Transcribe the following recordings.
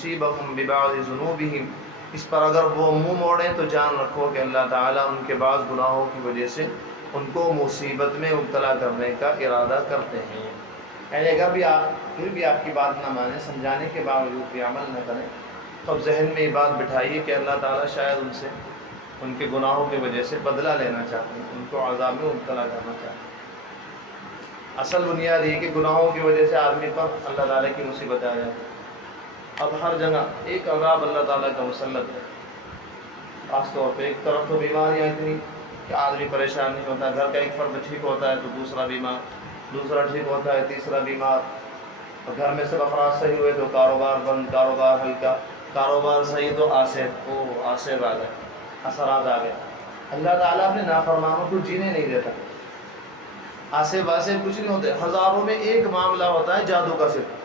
يصيبهم ببعض ذنوبهم، اس پر اگر وہ منہ موڑیں تو جان رکھو کہ اللہ تعالیٰ ان کے بعض گناہوں کی وجہ سے ان کو مصیبت میں مبتلا کرنے کا ارادہ کرتے ہیں۔ یعنی اگر بھی آپ پھر بھی آپ کی بات نہ مانیں، سمجھانے کے باوجود بھی عمل نہ کریں، تو اب ذہن میں یہ بات بٹھائیے کہ اللہ تعالیٰ شاید ان سے ان کے گناہوں کی وجہ سے بدلہ لینا چاہتے ہیں، ان کو عذاب میں مبتلا کرنا چاہتے ہیں۔ اصل بنیاد یہ کہ گناہوں کی وجہ سے آدمی پر اللہ تعالیٰ کی مصیبت آ جائے۔ اب ہر جگہ ایک عذاب اللہ تعالیٰ کا مسلط ہے، خاص طور پہ ایک طرف تو بیماریاں اتنی کہ آدمی پریشان نہیں ہوتا، گھر کا ایک فرد ٹھیک ہوتا ہے تو دوسرا بیمار، دوسرا ٹھیک ہوتا ہے تیسرا بیمار، اور گھر میں سب افراد صحیح ہوئے تو کاروبار بند، کاروبار ہلکا، کاروبار صحیح تو آصف آ گئے، اثرات آ گئے۔ اللہ تعالیٰ اپنے نافرمانوں کو جینے نہیں دیتا، آصف کچھ نہیں ہوتے، ہزاروں میں ایک معاملہ ہوتا ہے جادو کا صرف،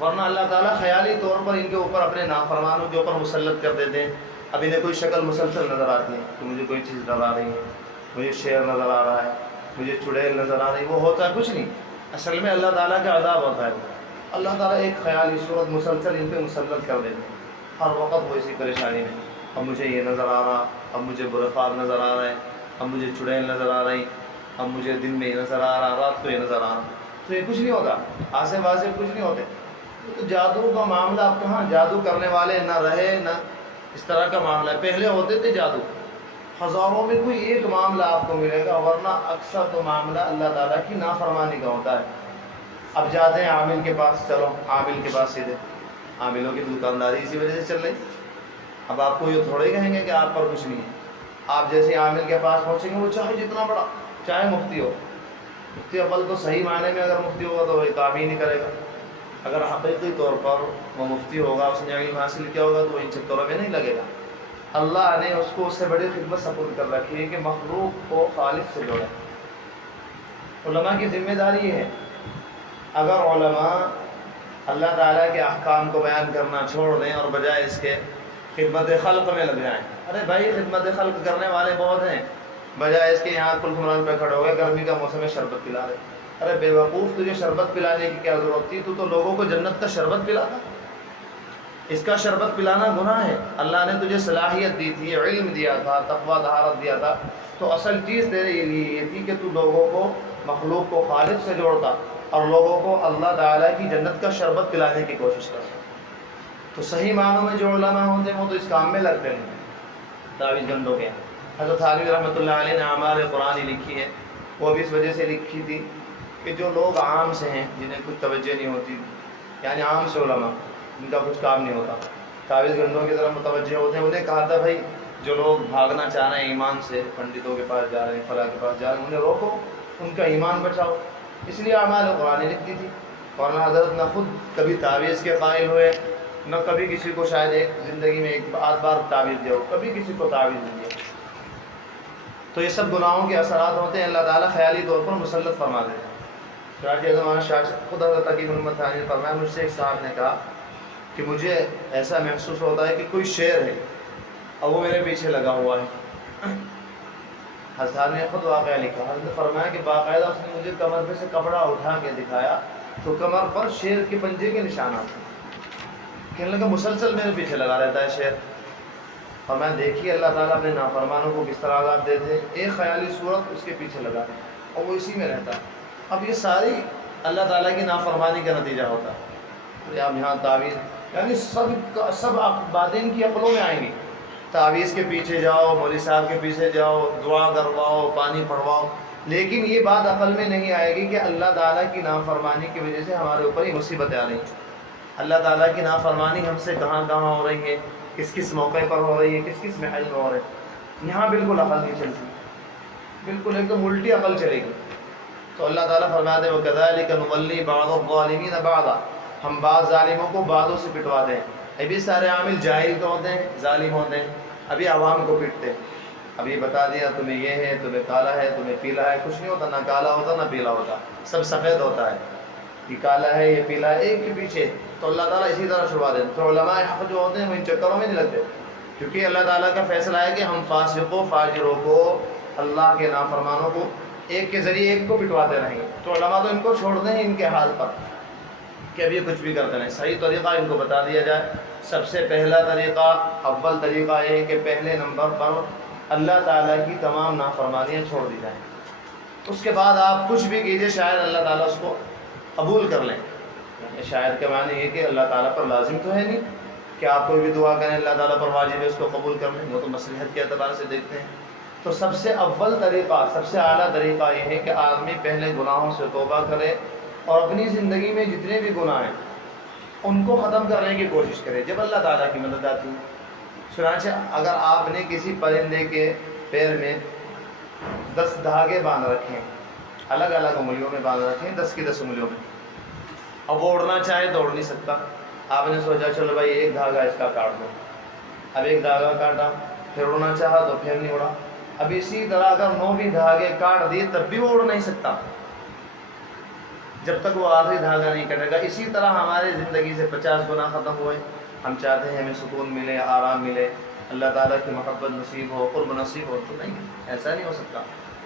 ورنہ اللہ تعالیٰ خیالی طور پر ان کے اوپر اپنے نافرمانوں کے اوپر مسلط کر دیتے ہیں۔ اب انہیں کوئی شکل مسلسل نظر آتی ہے کہ مجھے کوئی چیز نظر آ رہی ہے، مجھے شیر نظر آ رہا ہے، مجھے چڑیل نظر آ رہی ہے، وہ ہوتا ہے کچھ نہیں، اصل میں اللہ تعالیٰ کا عذاب ہوتا ہے۔ اللہ تعالیٰ ایک خیالی صورت مسلسل ان پہ مسلط کر دیتے ہیں، ہر وقت وہ اسی پریشانی میں، اب مجھے یہ نظر آ رہا، اب مجھے برے خواب نظر آ رہے ہیں، اب مجھے چڑیل نظر آ رہی، اب مجھے دن میں یہ نظر آ رہا، رات کو یہ نظر آ رہا، تو یہ کچھ نہیں ہوتا، آصف کچھ نہیں ہوتے۔ تو جادو کا معاملہ اب کہاں، جادو کرنے والے نہ رہے، نہ اس طرح کا معاملہ ہے۔ پہلے ہوتے تھے جادو، ہزاروں میں کوئی ایک معاملہ آپ کو ملے گا، ورنہ اکثر تو معاملہ اللہ تعالیٰ کی نافرمانی کا ہوتا ہے۔ اب جاتے ہیں عامل کے پاس، چلو عامل کے پاس سیدھے، عاملوں کی دکانداری اسی وجہ سے چل رہی۔ اب آپ کو یہ تھوڑے کہیں گے کہ آپ پر کچھ نہیں ہے، آپ جیسے عامل کے پاس پہنچیں گے، وہ چاہے جتنا بڑا، چاہے مفتی ہو، مفتی اول تو صحیح معنی میں اگر مفتی ہوگا تو وہ کام ہی نہیں کرے گا، اگر حقیقی طور پر وہ مفتی ہوگا، اس نے علم حاصل کیا ہوگا تو وہ ان چکروں میں نہیں لگے گا۔ اللہ نے اس کو اس سے بڑی خدمت سپرد کر رکھی ہے کہ مخلوق کو خالق سے جوڑے۔ علماء کی ذمہ داری ہے، اگر علماء اللہ تعالیٰ کے احکام کو بیان کرنا چھوڑ دیں اور بجائے اس کے خدمت خلق میں لگ جائیں، ارے بھائی خدمت خلق کرنے والے بہت ہیں، بجائے اس کے یہاں کل حکمران پہ کھڑے ہو گئے، گرمی کا موسم ہے شربت پلا رہے، ارے بے وقوف، تجھے شربت پلانے کی کیا ضرورت تھی؟ تو لوگوں کو جنت کا شربت پلاتا، اس کا شربت پلانا گناہ ہے۔ اللہ نے تجھے صلاحیت دی تھی، علم دیا تھا، تقویٰ طہارت دیا تھا، تو اصل چیز تیرے لیے یہ تھی کہ تو لوگوں کو، مخلوق کو خالق سے جوڑتا اور لوگوں کو اللہ تعالیٰ کی جنت کا شربت پلانے کی کوشش کرتا۔ تو صحیح معنوں میں جو علماء ہوتے ہیں وہ تو اس کام میں لگتے ہیں، تعویذ گنڈوں کے۔ حضرت تھانوی رحمۃ اللہ علیہ نے اعمال قرآن لکھی ہے، وہ بھی اس وجہ سے لکھی تھی کہ جو لوگ عام سے ہیں، جنہیں کچھ توجہ نہیں ہوتی، یعنی عام سے علماء ان کا کچھ کام نہیں ہوتا، تعویذ گنڈوں کی طرف متوجہ ہوتے ہیں، انہیں کہا تھا بھائی جو لوگ بھاگنا چاہ رہے ہیں ایمان سے، پنڈتوں کے پاس جا رہے ہیں، فلاں کے پاس جا رہے ہیں، انہیں روکو، ان کا ایمان بچاؤ۔ اس لیے اعمال قرآن لکھتی تھی، ورنہ حضرت نہ خود کبھی تعویذ کے قائل ہوئے، نہ کبھی کسی کو شاید ایک زندگی میں ایک بار تعویذ دیا ہو، کبھی کسی کو تعویذ نہیں دیا۔ تو یہ سب گناہوں کے اثرات ہوتے ہیں، اللہ تعالیٰ خیالی طور پر مسلط فرما دیتے ہیں۔ چنانچہ زمانہ شاہ خود حضرت تقی محمد ثانی نے فرمایا، مجھ سے ایک صاحب نے کہا کہ مجھے ایسا محسوس ہوتا ہے کہ کوئی شیر ہے اور وہ میرے پیچھے لگا ہوا ہے۔ حضرت نے خود واقعہ لکھا، حضرت نے فرمایا کہ باقاعدہ اس نے مجھے کمر پہ سے کپڑا اٹھا کے دکھایا تو کمر پر شیر کے پنجے کے نشانات ہیں، کہنے لگا مسلسل میرے پیچھے لگا رہتا ہے شیر۔ اور میں دیکھیے اللہ تعالیٰ اپنے نافرمانوں کو کس طرح عذاب دیتے ہیں، ایک خیالی صورت اس کے پیچھے لگا اور وہ اسی میں رہتا ہے۔ اب یہ ساری اللہ تعالیٰ کی نافرمانی کا نتیجہ ہوتا ہے۔ اب یہاں تعویذ، یعنی سب باتیں ان کی عقلوں میں آئیں گی، تعویذ کے پیچھے جاؤ، مولوی صاحب کے پیچھے جاؤ، دعا کرواؤ، پانی پڑھواؤ، لیکن یہ بات عقل میں نہیں آئے گی کہ اللہ تعالیٰ کی نافرمانی کی وجہ سے ہمارے اوپر یہ مصیبتیں آ رہی ہیں۔ اللہ تعالیٰ کی نافرمانی ہم سے کہاں کہاں ہو رہی ہے، کس کس موقع پر ہو رہی ہے، کس کس محل میں ہو رہی ہے، یہاں بالکل عقل نہیں چلتی، بالکل ایک دم الٹی عقل چلے گی۔ تو اللہ تعالیٰ فرماتے ہیں وَكَذَلِكَ نُوَلِّي بَعْضَ الظَّالِمِينَ بَعْضًا، ہم بعض ظالموں کو بعضوں سے پٹواتے ہیں۔ ابھی سارے عامل جاہل تو ہوتے ہیں، ظالم ہوتے ہیں، ابھی عوام کو پیٹتے ہیں، ابھی بتا دیا تمہیں یہ ہے، تمہیں کالا ہے، تمہیں پیلا ہے، کچھ نہیں ہوتا، نہ کالا ہوتا نہ پیلا ہوتا، سب سفید ہوتا ہے، یہ کالا ہے یہ پیلا ہے، ایک کے پیچھے۔ تو اللہ تعالیٰ اسی طرح چھڑوا دیں۔ تو علماء حق جو ہوتے ہیں وہ ان چکروں میں نہیں لگتے، کیونکہ اللہ تعالیٰ کا فیصلہ ہے کہ ہم فاسقوں فاجروں کو، اللہ کے نافرمانوں کو ایک کے ذریعے ایک کو پٹواتے رہیں گے۔ تو علماء تو ان کو چھوڑ دیں ان کے حال پر، کہ ابھی کچھ بھی کرتے نہیں. صحیح طریقہ ان کو بتا دیا جائے. سب سے پہلا طریقہ، اول طریقہ یہ ہے کہ پہلے نمبر پر اللہ تعالیٰ کی تمام نافرمانیاں چھوڑ دی جائیں. اس کے بعد آپ کچھ بھی کیجئے، شاید اللہ تعالیٰ اس کو قبول کر لیں. شاید کے معنی یہ کہ اللہ تعالیٰ پر لازم تو ہے نہیں کہ آپ کوئی بھی دعا کریں اللہ تعالیٰ پر واجب ہے اس کو قبول کر لیں، وہ تو مصلحت کے اعتبار سے دیکھتے ہیں. تو سب سے اول طریقہ، سب سے اعلیٰ طریقہ یہ ہے کہ آدمی پہلے گناہوں سے توبہ کرے اور اپنی زندگی میں جتنے بھی گناہ ہیں ان کو ختم کرنے کی کوشش کرے، جب اللہ تعالیٰ کی مدد آتی ہے. چنانچہ اگر آپ نے کسی پرندے کے پیر میں 10 دھاگے باندھ رکھے ہیں، الگ الگ انگلیوں میں باندھ رکھے ہیں، 10 کی 10 انگلیوں میں، اب وہ اڑنا چاہے تو اڑ نہیں سکتا. آپ نے سوچا چلو بھائی ایک دھاگا اس کا کاٹ دو، اب ایک دھاگا کاٹا، پھر اڑنا چاہا تو پھر نہیں اڑا. اب اسی طرح اگر 9 بھی دھاگے کاٹ دیے تب بھی وہ اڑ نہیں سکتا جب تک وہ آخری دھاگا نہیں کٹے گا. اسی طرح ہمارے زندگی سے 50 گناہ ختم ہوئے. ہم چاہتے ہیں ہمیں سکون ملے، آرام ملے، اللہ تعالیٰ کی محبت نصیب ہو، قرب نصیب ہو، تو نہیں، ایسا نہیں ہو سکتا.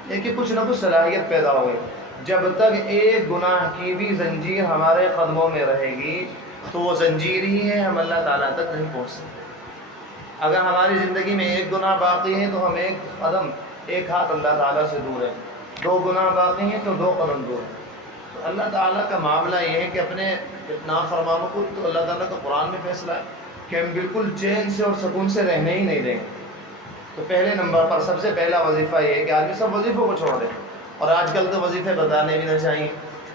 لیکن کچھ نہ کچھ صلاحیت پیدا ہو گئی. جب تک ایک گناہ کی بھی زنجیر ہمارے قدموں میں رہے گی تو وہ زنجیر ہی ہے، ہم اللہ تعالیٰ تک نہیں پہنچ سکتے. اگر ہماری زندگی میں ایک گناہ باقی ہے تو ہم ایک قدم، ایک ہاتھ اللہ تعالیٰ سے دور ہیں. 2 گناہ باقی ہیں تو 2 قدم دور ہیں. تو اللہ تعالیٰ کا معاملہ یہ ہے کہ اپنے نافرمانوں کو تو اللہ تعالیٰ کا قرآن میں فیصلہ ہے کہ ہم بالکل چین سے اور سکون سے رہنے ہی نہیں دیں گے. تو پہلے نمبر پر سب سے پہلا وظیفہ یہ ہے کہ آدمی سب وظیفوں کو چھوڑ دے. اور آج کل تو وظیفے بتانے بھی نہ چاہیے،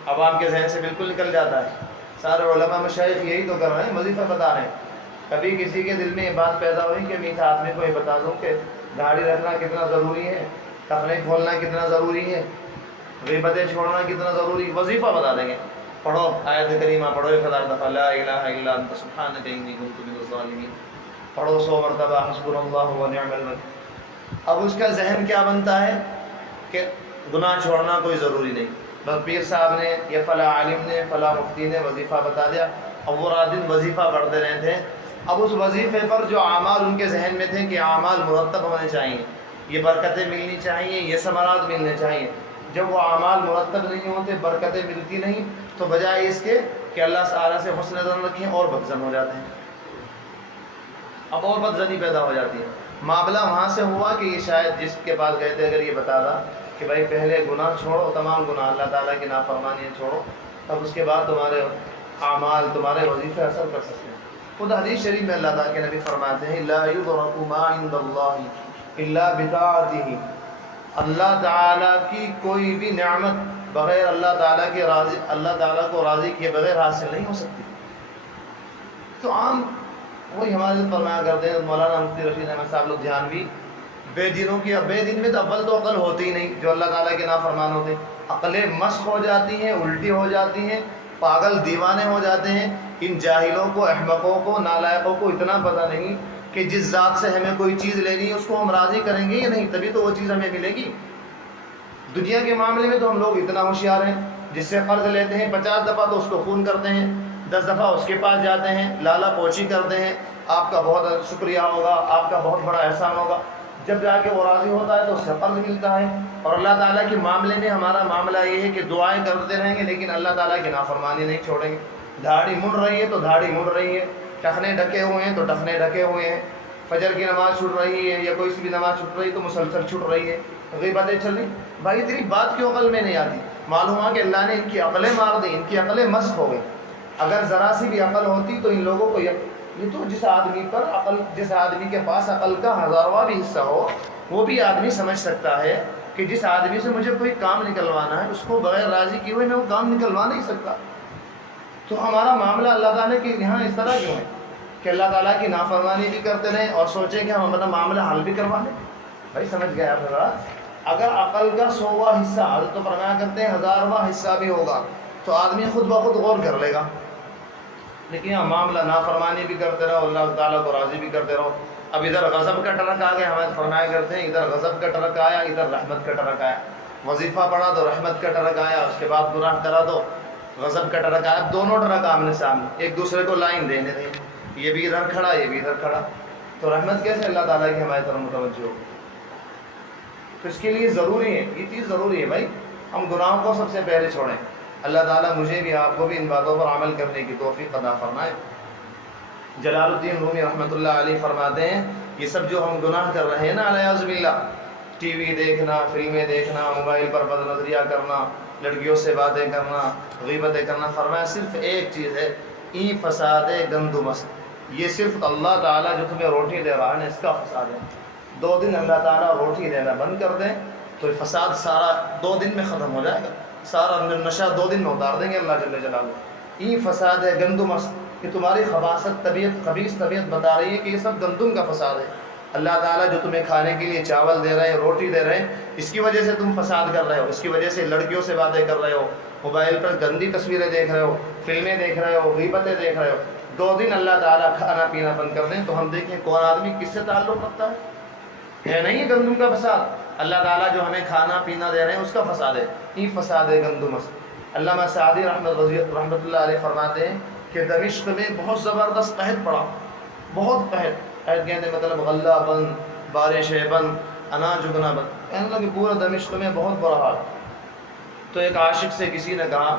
عوام کے ذہن سے بالکل نکل جاتا ہے. سارے علماء مشائخ یہی تو کر رہے ہیں، وظیفہ بتا رہے ہیں. کبھی کسی کے دل میں یہ بات پیدا ہوئی کہ میں اس آدمی کو یہ بتا دوں کہ داڑھی رکھنا کتنا ضروری ہے، ٹخنے کھولنا کتنا ضروری ہے، غیبتیں چھوڑنا کتنا ضروری، وظیفہ بتا دیں گے. پڑھو آیت کریمہ، پڑھو 1000 دفعہ لا الہ الا انت سبحانک انی کنت من الظالمین، پڑھو 100 مرتبہ حسبنا اللہ ونعم الوکیل. اب اس کا ذہن کیا بنتا ہے کہ گناہ چھوڑنا کوئی ضروری نہیں. بس پیر صاحب نے یا فلاں عالم نے، فلاں مفتی نے وظیفہ بتا دیا، اب وہ رات دن وظیفہ پڑھتے رہے تھے. اب اس وظیفے پر جو اعمال ان کے ذہن میں تھے کہ اعمال مرتب ہونے چاہیے، یہ برکتیں ملنی چاہیے، یہ ثمرات ملنے چاہیے، جب وہ اعمال مرتب نہیں ہوتے، برکتیں ملتی نہیں، تو بجائے اس کے کہ اللہ تعالیٰ سے حسن ظن رکھیں اور بدظن ہو جاتے ہیں. اب اور بدظنی پیدا ہو جاتی ہے. معاملہ وہاں سے ہوا کہ یہ شاید جس کے پاس گئے تھے اگر یہ بتا دا کہ بھائی پہلے گناہ چھوڑو، تمام گناہ، اللہ تعالیٰ کی نافرمانیاں چھوڑو، تب اس کے بعد تمہارے اعمال، تمہارے وظیفے اثر کر سکتے ہیں. خود حدیث شریف میں اللہ تعالیٰ کے نبی فرماتے ہیں لا یدرک ما عند اللہ الا بطاعتہ، اللہ تعالیٰ کی کوئی بھی نعمت بغیر اللہ تعالیٰ کے راضی، اللہ تعالیٰ کو راضی کیے بغیر حاصل نہیں ہو سکتی. تو عام وہی ہمارے فرمایا کرتے ہیں مولانا مفتی رشید احمد صاحب لوگ، دھیان بھی بے دینوں کی، بے دین میں تو اول تو عقل ہوتی ہی نہیں، جو اللہ تعالیٰ کے نافرمان ہوتے ہیں عقلیں مسخ ہو جاتی ہیں، الٹی ہو جاتی ہیں، پاگل دیوانے ہو جاتے ہیں. ان جاہلوں کو، احمقوں کو، نالائقوں کو اتنا پتہ نہیں کہ جس ذات سے ہمیں کوئی چیز لینی ہے اس کو ہم راضی کریں گے یا نہیں، تبھی تو وہ چیز ہمیں ملے گی. دنیا کے معاملے میں تو ہم لوگ اتنا ہوشیار ہیں، جس سے قرض لیتے ہیں 50 دفعہ تو اس کو فون کرتے ہیں، 10 دفعہ اس کے پاس جاتے ہیں، لالا پوچھی کرتے ہیں، آپ کا بہت شکریہ ہوگا، آپ کا بہت بڑا احسان ہوگا. جب جا کے وہ راضی ہوتا ہے تو اس سے قرض ملتا ہے. اور اللہ تعالیٰ کے معاملے میں ہمارا معاملہ یہ ہے کہ دعائیں کرتے رہیں گے لیکن اللہ تعالیٰ کی نافرمانی نہیں چھوڑیں گے. داڑھی مڑ رہی ہے تو داڑھی مڑ رہی ہے، ٹخنے ڈھکے ہوئے ہیں تو ٹخنے ڈھکے ہوئے ہیں، فجر کی نماز چھوٹ رہی ہے یا کوئی سی بھی نماز چھوٹ رہی ہے تو مسلسل چھوٹ رہی ہے، غیبتیں چل رہی. بھائی تیری بات کیوں عقل میں نہیں آتی؟ معلوم ہوا کہ اللہ نے ان کی عقلیں مار دی، ان کی عقلیں مسخ ہو گئی. اگر ذرا سی بھی عقل ہوتی تو ان لوگوں کو یہ تو جس آدمی پر عقل، جس آدمی کے پاس عقل کا 1000واں بھی حصہ ہو وہ بھی آدمی سمجھ سکتا ہے کہ جس آدمی سے مجھے کوئی کام نکلوانا ہے اس کو بغیر راضی کیے ہوئے میں وہ کام نکلوا نہیں سکتا. تو ہمارا معاملہ اللہ تعالیٰ کے یہاں اس طرح کیوں ہے کہ اللہ تعالیٰ کی نافرمانی بھی کرتے رہیں اور سوچیں کہ ہم اپنا معاملہ حل بھی کروا لیں؟ بھائی سمجھ گئے آپ حضرات؟ اگر عقل کا 100واں حصہ، حضرت تو فرمایا کرتے ہیں 1000واں حصہ بھی ہوگا تو آدمی خود بخود غور کر لے گا. لیکن یہاں معاملہ نافرمانی بھی کرتے رہو، اللہ تعالیٰ کو راضی بھی کرتے رہو. اب ادھر غضب کا ٹرک آ گیا، ہمیں فرمایا کرتے ہیں ادھر غضب کا ٹرک آیا، ادھر رحمت کا ٹرک آیا. وظیفہ پڑھا تو رحمت کا ٹرک آیا، اس کے بعد گناہ کرا تو غضب کا ٹرک آیا. دونوں ٹرک آمنے سامنے، ایک دوسرے کو لائن دینے دیں، یہ بھی ادھر کھڑا یہ بھی ادھر کھڑا، تو رحمت کیسے اللہ تعالیٰ کی ہماری طرف متوجہ ہو؟ تو اس کے لیے ضروری ہے، یہ چیز ضروری ہے بھائی، ہم گناہوں کو سب سے پہلے چھوڑیں. اللہ تعالیٰ مجھے بھی آپ کو بھی ان باتوں پر عمل کرنے کی توفیق عطا فرمائے۔ جلال الدین رومی رحمۃ اللہ علیہ فرماتے ہیں یہ سب جو ہم گناہ کر رہے ہیں نا علیہ باللہ، ٹی وی دیکھنا، فلمیں دیکھنا، موبائل پر بد نظریہ کرنا، لڑکیوں سے باتیں کرنا، غیبتیں کرنا، فرمایا صرف ایک چیز ہے، ای فساد گندمس، یہ صرف اللہ تعالیٰ جو تمہیں روٹی دے رہا ہے نا اس کا فساد ہے۔ 2 دن اللہ تعالیٰ روٹی دینا بند کر دیں تو یہ فساد سارا 2 دن میں ختم ہو جائے گا، سارا نشہ 2 دن میں اتار دیں گے اللہ جل جلالہ۔ ای فساد ہے گندمس، کہ تمہاری خباثت طبیعت، خبیث طبیعت بتا رہی ہے کہ یہ سب گندم کا فساد ہے۔ اللہ تعالیٰ جو تمہیں کھانے کے لیے چاول دے رہے ہیں، روٹی دے رہے ہیں، اس کی وجہ سے تم فساد کر رہے ہو، اس کی وجہ سے لڑکیوں سے باتیں کر رہے ہو، موبائل پر گندی تصویریں دیکھ رہے ہو، فلمیں دیکھ رہے ہو، غیبتیں دیکھ رہے ہو۔ 2 دن اللہ تعالیٰ کھانا پینا بند کر دیں تو ہم دیکھیں کون آدمی کس سے تعلق رکھتا ہے نہیں یہ گندم کا فساد۔ اللہ تعالیٰ جو ہمیں کھانا پینا دے رہے ہیں اس کا فساد ہے، یہ فساد ہے گندمس۔ علامہ سعدی رحمۃ اللہ علیہ فرماتے ہیں کہ دمشق میں بہت زبردست قحط پڑا، بہت قحط کہتے مطلب غلہ بند، بارشیں بند، اناج اگنا بند، کہنے لگا کہ پورا دمشق میں بہت برا حال۔ تو ایک عاشق سے کسی نے کہا،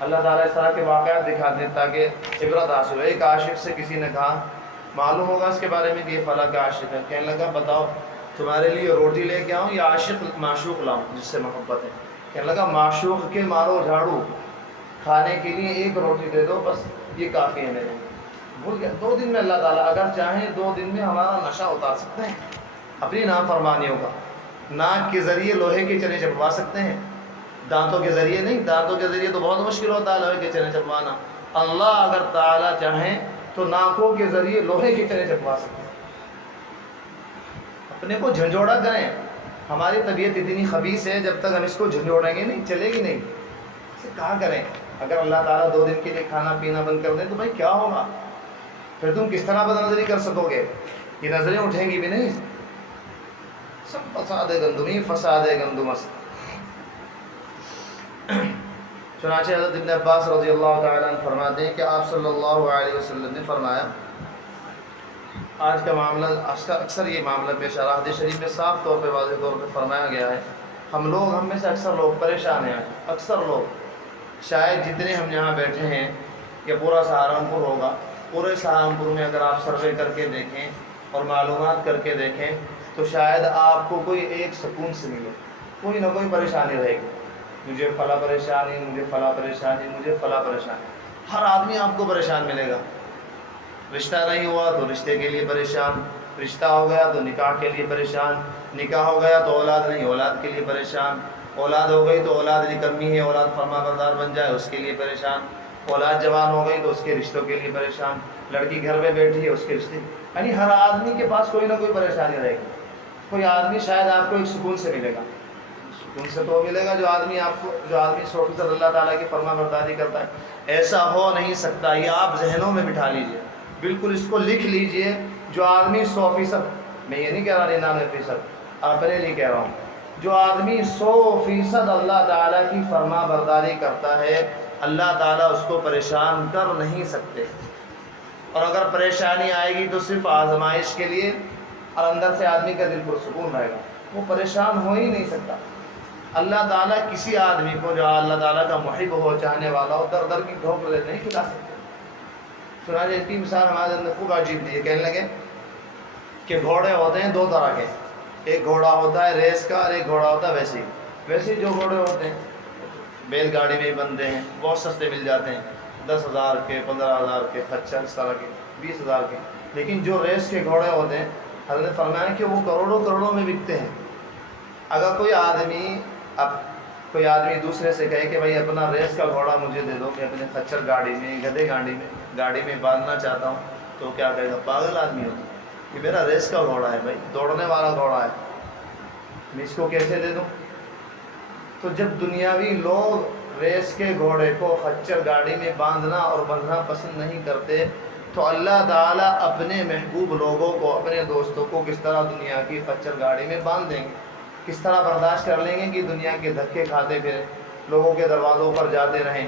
اللہ تعالیٰ اس طرح کے واقعات دکھاتے ہیں تاکہ عبرت حاصل ہو۔ ایک عاشق سے کسی نے کہا، معلوم ہوگا اس کے بارے میں کہ یہ فلاں کا عاشق ہے، کہنے لگا بتاؤ تمہارے لیے روٹی لے کے آؤں یا عاشق معشوق لاؤں جس سے محبت ہے؟ کہنے لگا معشوق کے مارو جھاڑو، کھانے کے لیے 1 روٹی دے دو بس، یہ کافی ہے میرے۔ بھول گیا 2 دن میں اللہ تعالیٰ اگر چاہیں 2 دن میں ہمارا نشہ اتار سکتے ہیں اپنی نافرمانیوں کا۔ ناک کے ذریعے لوہے کے چنے چبوا سکتے ہیں، دانتوں کے ذریعے نہیں، دانتوں کے ذریعے تو بہت مشکل ہوتا ہے لوہے کے چنے چبوانا۔ اللہ اگر تعالیٰ چاہیں تو ناکوں کے ذریعے لوہے کے چنے چبوا سکتے ہیں۔ اپنے کو جھنجھوڑا کریں، ہماری طبیعت اتنی خبیث ہے جب تک ہم اس کو جھنجھوڑیں گے نہیں چلے گی نہیں، اسے کہا کریں۔ اگر اللہ تعالیٰ 2 دن کے لیے کھانا پینا بند کر دیں تو بھائی کیا ہوگا؟ پھر تم کس طرح بد نظری کر سکو گے؟ یہ نظریں اٹھیں گی بھی نہیں۔ سب فساد گندمی، فساد گندمس۔ چنانچہ حضرت ابن عباس رضی اللہ تعالیٰ عنہ فرماتے ہیں کہ آپ صلی اللہ علیہ وسلم نے فرمایا، آج کا معاملہ اکثر یہ معاملہ پیش آ رہا، حدیث شریف میں صاف طور پہ واضح طور پہ فرمایا گیا ہے، ہم میں سے اکثر لوگ پریشان ہیں، اکثر لوگ شاید جتنے ہم یہاں بیٹھے ہیں یا پورا سہارنپور ہوگا، پورے سہارنپور میں اگر آپ سروے کر کے دیکھیں اور معلومات کر کے دیکھیں تو شاید آپ کو کوئی ایک سکون سے ملے، کوئی نہ کوئی پریشانی رہے گی، مجھے فلاں پریشانی، مجھے فلاں پریشانی، مجھے فلاں پریشانی، ہر آدمی آپ کو پریشان ملے گا۔ رشتہ نہیں ہوا تو رشتے کے لیے پریشان، رشتہ ہو گیا تو نکاح کے لیے پریشان، نکاح ہو گیا تو اولاد نہیں، اولاد کے لیے پریشان، اولاد ہو گئی تو اولاد نکمی ہے، اولاد فرما بردار بن جائے اس کے لیے پریشان، اولاد جوان ہو گئی تو اس کے رشتوں کے لیے پریشان، لڑکی گھر میں بیٹھی ہے اس کے رشتے، یعنی ہر آدمی کے پاس کوئی نہ کوئی پریشانی رہے گی۔ کوئی آدمی شاید آپ کو ایک سکون سے ملے گا، سکون سے تو ملے گا جو آدمی 100% اللہ تعالیٰ کی فرما برداری کرتا ہے۔ ایسا ہو نہیں سکتا، یہ آپ ذہنوں میں بٹھا لیجئے، بالکل اس کو لکھ لیجئے، جو آدمی 100%، میں یہ نہیں کہہ رہا 99%، اپنے لیے کہہ رہا ہوں، جو آدمی 100% اللہ تعالیٰ کی فرما برداری کرتا ہے، اللہ تعالیٰ اس کو پریشان کر نہیں سکتے، اور اگر پریشانی آئے گی تو صرف آزمائش کے لیے، اور اندر سے آدمی کا دل پرسکون رہے گا، وہ پریشان ہو ہی نہیں سکتا۔ اللہ تعالیٰ کسی آدمی کو جو اللہ تعالیٰ کا محب ہو، چاہنے والا ہو، در در کی ڈھوک لے نہیں کھلا سکتے۔ چنانچہ اس کی مثال ہمارے اندر خوب عجیب دی ہے، کہنے لگے کہ گھوڑے ہوتے ہیں 2 طرح کے، ایک گھوڑا ہوتا ہے ریس کا اور ایک گھوڑا ہوتا ہے ویسی جو گھوڑے ہوتے ہیں بیل گاڑی میں ہی بنتے ہیں، بہت سستے مل جاتے ہیں، 10,000 کے، 15,000 کے، خچر اس طرح کے، 20,000 کے۔ لیکن جو ریس کے گھوڑے ہوتے ہیں، حضرت نے فرمایا کہ وہ کروڑوں میں بکتے ہیں۔ اگر کوئی آدمی دوسرے سے کہے کہ بھائی اپنا ریس کا گھوڑا مجھے دے دو، میں اپنے خچر گاڑی میں، گدھے گاڑی میں باندھنا چاہتا ہوں، تو کیا کہے گا؟ پاگل آدمی ہوتا ہے، کہ میرا ریس کا گھوڑا ہے بھائی، دوڑنے والا گھوڑا ہے، میں اس کو کیسے دے دوں؟ تو جب دنیاوی لوگ ریس کے گھوڑے کو خچر گاڑی میں باندھنا اور بندھنا پسند نہیں کرتے، تو اللہ تعالیٰ اپنے محبوب لوگوں کو، اپنے دوستوں کو کس طرح دنیا کی خچر گاڑی میں باندھ دیں گے؟ کس طرح برداشت کر لیں گے کہ دنیا کے دھکے کھاتے پھریں، لوگوں کے دروازوں پر جاتے رہیں،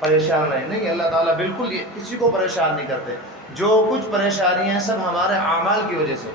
پریشان رہیں؟ نہیں، اللہ تعالیٰ بالکل کسی کو پریشان نہیں کرتے۔ جو کچھ پریشانیاں ہیں سب ہمارے اعمال کی وجہ سے،